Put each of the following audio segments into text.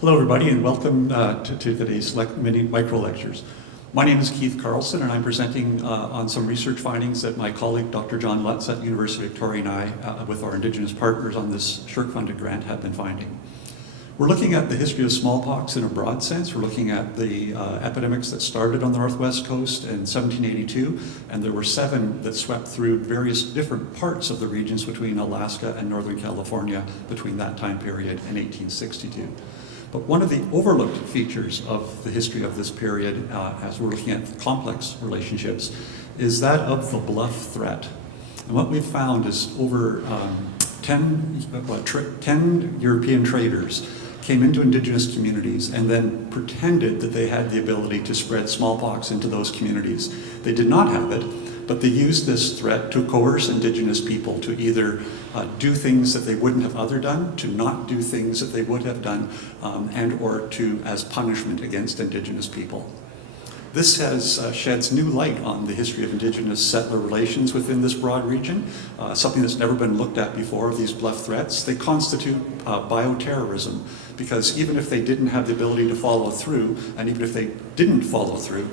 Hello everybody and welcome to today's mini micro lectures. My name is Keith Carlson and I'm presenting on some research findings that my colleague Dr. John Lutz at the University of Victoria and I, with our Indigenous partners on this SSHRC-funded grant, have been finding. We're looking at the history of smallpox in a broad sense. We're looking at the epidemics that started on the northwest coast in 1782, and there were 7 that swept through various different parts of the regions between Alaska and Northern California between that time period and 1862. But one of the overlooked features of the history of this period, as we're looking at complex relationships, is that of the bluff threat. And what we've found is over 10 European traders came into indigenous communities and then pretended that they had the ability to spread smallpox into those communities. They did not have it, but they used this threat to coerce indigenous people to either do things that they wouldn't have other done, to not do things that they would have done, and or to as punishment against indigenous people. This sheds new light on the history of indigenous settler relations within this broad region, something that's never been looked at before, these bluff threats. They constitute bioterrorism, because even if they didn't have the ability to follow through, and even if they didn't follow through,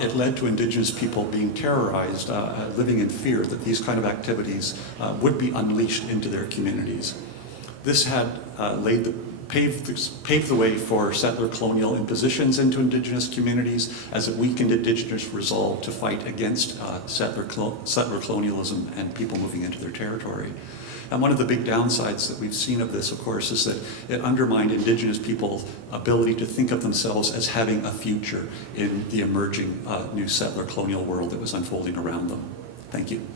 it led to indigenous people being terrorized, living in fear that these kind of activities would be unleashed into their communities. This had paved the way for settler colonial impositions into indigenous communities, as it weakened indigenous resolve to fight against settler colonialism and people moving into their territory. And one of the big downsides that we've seen of this, of course, is that it undermined indigenous people's ability to think of themselves as having a future in the emerging new settler colonial world that was unfolding around them. Thank you.